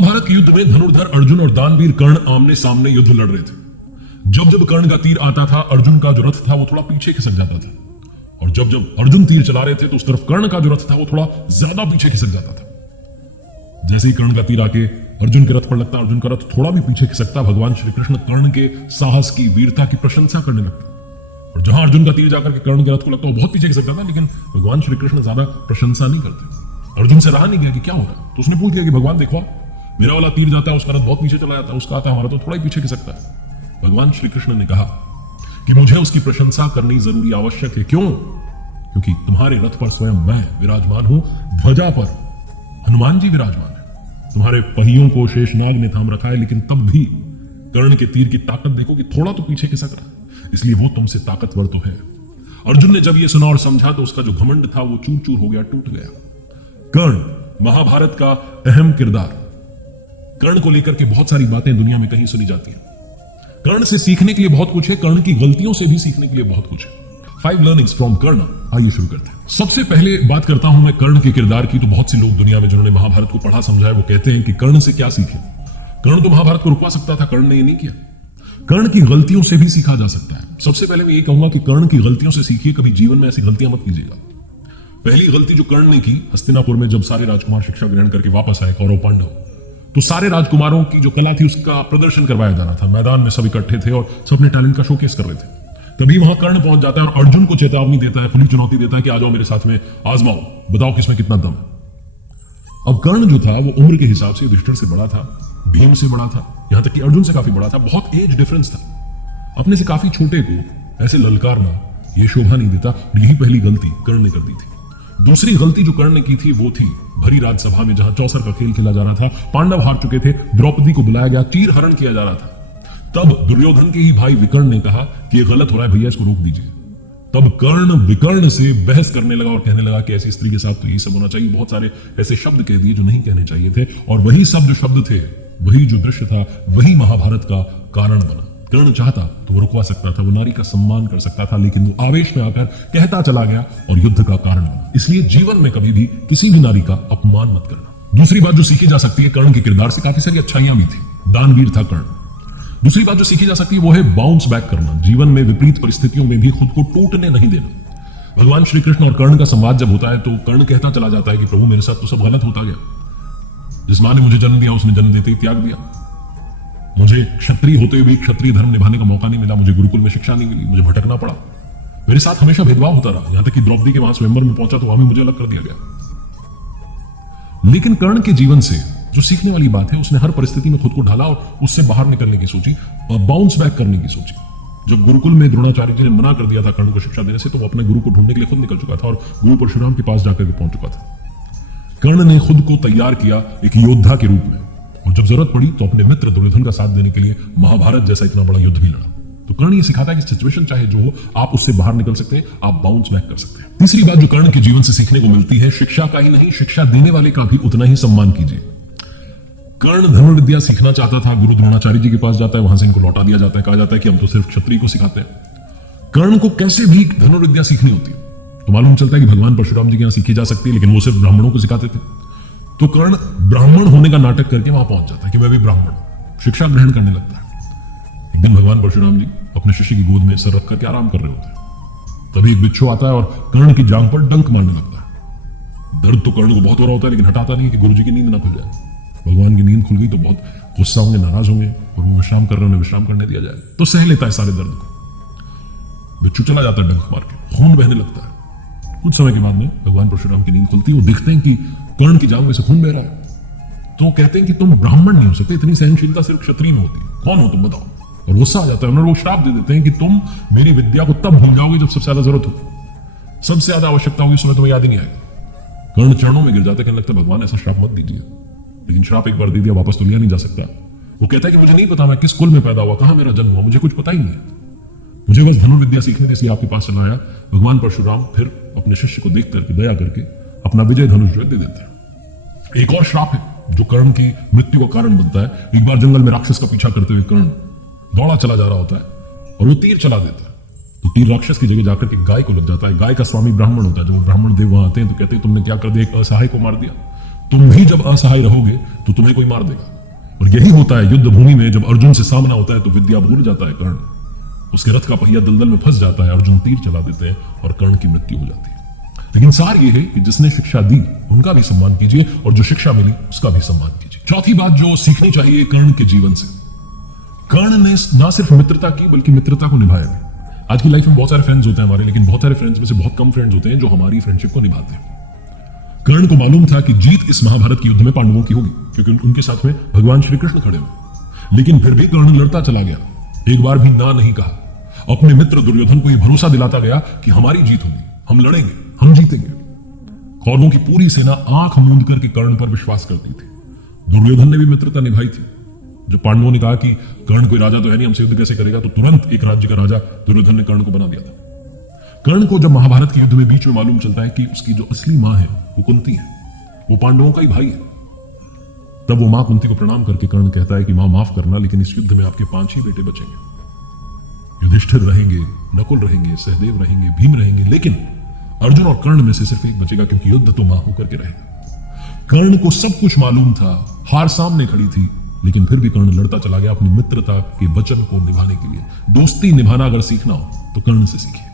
महाभारत के युद्ध में धनुर्धर अर्जुन और दानवीर कर्ण आमने सामने युद्ध लड़ रहे थे। जब जब कर्ण का तीर आता था, अर्जुन का जो रथ था वो थोड़ा पीछे खिसक जाता था, और जब जब अर्जुन तीर चला रहे थे तो उस तरफ कर्ण का जो रथ था वो थोड़ा ज्यादा पीछे खिसक जाता था। जैसे ही कर्ण का तीर आके अर्जुन के रथ पर लगता, अर्जुन का रथ थोड़ा भी पीछे खिसकता, भगवान श्री कृष्ण कर्ण के साहस की, वीरता की प्रशंसा करने लगते। और जहां अर्जुन का तीर जाकर के कर्ण के रथ को लगता वो बहुत पीछे खिसकता था, लेकिन भगवान श्री कृष्ण ज्यादा प्रशंसा नहीं करते। अर्जुन से रहा नहीं गया कि क्या हो रहा है, तो उसने पूछ लिया कि भगवान देखो, मेरा वाला तीर जाता है, उसका रथ बहुत पीछे चला जाता है, उसका आता है, हमारा तो थोड़ा ही पीछे खिसकता है। भगवान श्री कृष्ण ने कहा कि मुझे उसकी प्रशंसा करनी जरूरी आवश्यक है। क्यों? क्योंकि तुम्हारे रथ पर स्वयं मैं विराजमान हूं, ध्वजा पर हनुमान जी विराजमान है, तुम्हारे पहियों को शेषनाग ने थाम रखा है, लेकिन तब भी कर्ण के तीर की ताकत देखो कि थोड़ा तो पीछे खिसक रहा है, इसलिए वो तुमसे ताकतवर तो है। अर्जुन ने जब ये सुना और समझा तो उसका जो घमंड था वो चूर चूर हो गया, टूट गया। कर्ण महाभारत का अहम किरदार। कर्ण को लेकर के बहुत सारी बातें दुनिया में कहीं सुनी जाती हैं। कर्ण से सीखने के लिए बहुत कुछ है, कर्ण की गलतियों से भी सीखने के लिए बहुत कुछ है। 5 लर्निंग्स फ्रॉम कर्ण। आइए शुरू करते हैं। सबसे पहले बात करता हूं मैं कर्ण के किरदार की। तो बहुत से लोग दुनिया में जिन्होंने महाभारत को पढ़ा समझा है वो कहते हैं कि कर्ण से क्या सीखे। कर्ण तो महाभारत को रुकवा सकता था, कर्ण ने ये नहीं किया। कर्ण की गलतियों से भी सीखा जा सकता है। सबसे पहले मैं ये कहूंगा कि कर्ण की गलतियों से सीखिए, कभी जीवन में ऐसी गलतियां मत कीजिएगा। पहली गलती जो कर्ण ने की, हस्तिनापुर में जब सारे राजकुमार शिक्षा ग्रहण करके वापस आए, कौरव पांडव, तो सारे राजकुमारों की जो कला थी उसका प्रदर्शन करवाया जा रहा था। मैदान में सब इकट्ठे थे और सब अपने टैलेंट का शोकेस कर रहे थे। तभी वहां कर्ण पहुंच जाता है और अर्जुन को चेतावनी देता है, खुली चुनौती देता है कि आ जाओ मेरे साथ में, आजमाओ, बताओ किसमें कितना दम है। अब कर्ण जो था वो उम्र के हिसाब से युधिष्ठिर से बड़ा था, भीम से बड़ा था, यहां तक कि अर्जुन से काफी बड़ा था। बहुत एज डिफरेंस था। अपने से काफी छोटे को ऐसे ललकारना ये शोभा नहीं देता। यही पहली गलती कर्ण ने कर दी थी। दूसरी गलती जो कर्ण ने की थी वो थी भरी राजसभा में जहां चौसर का खेल खेला जा रहा था, पांडव हार चुके थे, द्रौपदी को बुलाया गया, चीर हरण किया जा रहा था। तब दुर्योधन के ही भाई विकर्ण ने कहा कि ये गलत हो रहा है भैया, इसको रोक दीजिए। तब कर्ण विकर्ण से बहस करने लगा और कहने लगा कि ऐसी स्त्री के साथ तो ये सब होना चाहिए। बहुत सारे ऐसे शब्द कह दिए जो नहीं कहने चाहिए थे, और वही सब जो शब्द थे, वही जो दृश्य था, वही महाभारत का कारण बना। कर्ण चाहता तो वो रुकवा सकता था, वो नारी का सम्मान कर सकता था, लेकिन वो आवेश में आकर कहता चला गया और युद्ध का कारण बना। इसलिए जीवन में कभी भी किसी भी नारी का अपमान मत करना। दूसरी बात जो सीखी जा सकती है, कर्ण के किरदार से काफी सारी अच्छाइयां भी थी। दानवीर था कर्ण। दूसरी बात जो सीखी जा सकती है वो है बाउंस बैक करना। जीवन में विपरीत परिस्थितियों में भी खुद को टूटने नहीं देना। भगवान श्री कृष्ण और कर्ण का संवाद जब होता है तो कर्ण कहता चला जाता है कि प्रभु मेरे साथ तो सब गलत होता गया। जिस मां ने मुझे जन्म दिया उसने जन्म देते ही त्याग दिया। मुझे क्षत्रिय होते हुए भी क्षत्रिय धर्म निभाने का मौका नहीं मिला। मुझे गुरुकुल में शिक्षा नहीं मिली, मुझे भटकना पड़ा। मेरे साथ हमेशा भेदभाव होता रहा, यहां तक कि द्रौपदी के वहां स्वयंवर में पहुंचा तो वहां भी मुझे अलग कर दिया गया। लेकिन कर्ण के जीवन से जो सीखने वाली बात है, उसने हर परिस्थिति में खुद को ढाला और उससे बाहर निकलने की सोची, बाउंस बैक करने की सोची। जब गुरुकुल में द्रोणाचार्य जी ने मना कर दिया था कर्ण को शिक्षा देने से, तो वो अपने गुरु को ढूंढने के लिए खुद निकल चुका था और गुरु परशुराम के पास जाकर के पहुंच चुका था। कर्ण ने खुद को तैयार किया एक योद्धा के रूप में, और जब जरूरत पड़ी तो अपने मित्र दुर्योधन का साथ देने के लिए महाभारत जैसा इतना बड़ा युद्ध भी लड़ा। तो कर्ण ये सिखाता है कि सिचुएशन चाहे जो हो, आप उससे बाहर निकल सकते हैं, आप बाउंस बैक कर सकते हैं। तीसरी बात जो कर्ण के जीवन से सीखने को मिलती है, शिक्षा का ही नहीं, शिक्षा देने वाले का भी उतना ही सम्मान कीजिए। कर्ण धनुर्विद्या सीखना चाहता था, गुरु द्रोणाचार्य जी के पास जाता है, वहां से इनको लौटा दिया जाता है, कहा जाता है कि हम तो सिर्फ क्षत्रिय को सिखाते हैं। कर्ण को कैसे भी धनुर्विद्या सीखनी होती है तो मालूम चलता है कि भगवान परशुराम जी के यहां सीखी जा सकती है, लेकिन वो सिर्फ ब्राह्मणों को सिखाते थे। तो कर्ण ब्राह्मण होने का नाटक करके वहां पहुंच जाता है कि मैं भी ब्राह्मण हूं, शिक्षा ग्रहण करने लगता है। एक दिन भगवान परशुराम जी अपने शिष्य की गोद में सर रख करके आराम कर रहे होते हैं। तभी एक बिच्छू आता है और कर्ण की जांघ पर डंक मारने लगता है। दर्द तो कर्ण को बहुत हो रहा होता है, लेकिन हटाता नहीं कि गुरुजी की नींद ना खुल जाए। भगवान की नींद खुल गई तो बहुत गुस्सा होंगे, नाराज होंगे, और वो विश्राम कर रहे हैं, विश्राम करने दिया जाए तो सह लेता है सारे दर्द को। बिच्छू चला जाता है डंक मार के, खून बहने लगता है। कुछ समय के बाद में भगवान परशुराम की नींद खुलती है, वो देखते हैं कि कर्ण की जांघ में से खून बह रहा है। तो कहते हैं कि तुम ब्राह्मण नहीं हो सकते, इतनी सहनशीलता सिर्फ क्षत्रिय में होती है, कौन हो तुम बताओ। और गुस्सा आ जाता है और वो श्राप दे देते हैं कि तुम मेरी विद्या को तब भूल जाओगे जब सबसे ज्यादा जरूरत हो, सबसे ज्यादा आवश्यकता होगी, उस समय तुम्हें याद ही नहीं आएगा। कर्ण चरणों में गिर जाते, कहने लगता है भगवान ऐसा श्राप मत दीजिए। लेकिन श्राप एक बार दे दिया वापस तो लिया नहीं जा सकता। वो कहता है कि मुझे नहीं पता मैं किस कुल में पैदा हुआ, कहां मेरा जन्म हुआ, मुझे कुछ पता ही नहीं है। मुझे बस धनुर्विद्या सीखने थी, इसलिए आपके पास चला आया। भगवान परशुराम फिर अपने शिष्य को देख करके, दया करके अपना विजय धनुष दे देते हैं। एक और श्राप है जो कर्ण की मृत्यु का कारण बनता है। एक बार जंगल में राक्षस का पीछा करते हुए कर्ण दौड़ा चला जा रहा होता है और वो तीर चला देता है, तो तीर राक्षस की जगह जाकर के गाय को लग जाता है। गाय का स्वामी ब्राह्मण होता है। जब ब्राह्मण देव वहां आते हैं तो कहते हैं तुमने क्या कर दिया, एक असहाय को मार दिया। तुम भी जब असहाय रहोगे तो तुम्हें कोई मार देगा। और यही होता है युद्ध भूमि में, जब अर्जुन से सामना होता है तो विद्या भूल जाता है कर्ण। उसके रथ का पहिया दलदल में फंस जाता है, अर्जुन तीर चला देते हैं और कर्ण की मृत्यु हो जाती है। लेकिन सार यह है कि जिसने शिक्षा दी उनका भी सम्मान कीजिए और जो शिक्षा मिली उसका भी सम्मान कीजिए। चौथी बात जो सीखनी चाहिए कर्ण के जीवन से, कर्ण ने ना सिर्फ मित्रता की बल्कि मित्रता को निभाया भी। आज की लाइफ में बहुत सारे फ्रेंड्स होते हैं हमारे, लेकिन बहुत सारे फ्रेंड्स में से बहुत कम फ्रेंड्स होते हैं जो हमारी फ्रेंडशिप को निभाते हैं। कर्ण को मालूम था कि जीत इस महाभारत के युद्ध में पांडवों की होगी, क्योंकि उनके साथ में भगवान श्री कृष्ण खड़े हुए। लेकिन फिर भी कर्ण लड़ता चला गया, एक बार भी ना नहीं कहा। अपने मित्र दुर्योधन को यह भरोसा दिलाता गया कि हमारी जीत होगी, हम लड़ेंगे, हम जीतेंगे। कौरवों की पूरी सेना आंख मूंद करके कर्ण पर विश्वास करती थी। दुर्योधन ने भी मित्रता निभाई थी। जब पांडवों ने कहा कि कर्ण कोई राजा तो है नहीं, हमसे युद्ध कैसे करेगा, तो तुरंत एक राज्य का राजा दुर्योधन ने कर्ण को बना दिया था। कर्ण को जब महाभारत के युद्ध में बीच में मालूम चलता है कि उसकी जो असली मां है वो कुंती है, वो पांडवों का ही भाई है, तब वो मां कुंती को प्रणाम करके कर्ण कहता है कि मां माफ करना, लेकिन इस युद्ध में आपके 5 ही बेटे बचेंगे। युधिष्ठिर रहेंगे, नकुल रहेंगे, सहदेव रहेंगे, भीम रहेंगे, लेकिन अर्जुन और कर्ण में से सिर्फ एक बचेगा, क्योंकि युद्ध तो मां होकर के रहेगा। कर्ण को सब कुछ मालूम था, हार सामने खड़ी थी, लेकिन फिर भी कर्ण लड़ता चला गया अपनी मित्रता के वचन को निभाने के लिए। दोस्ती निभाना अगर सीखना हो तो कर्ण से सीखिए।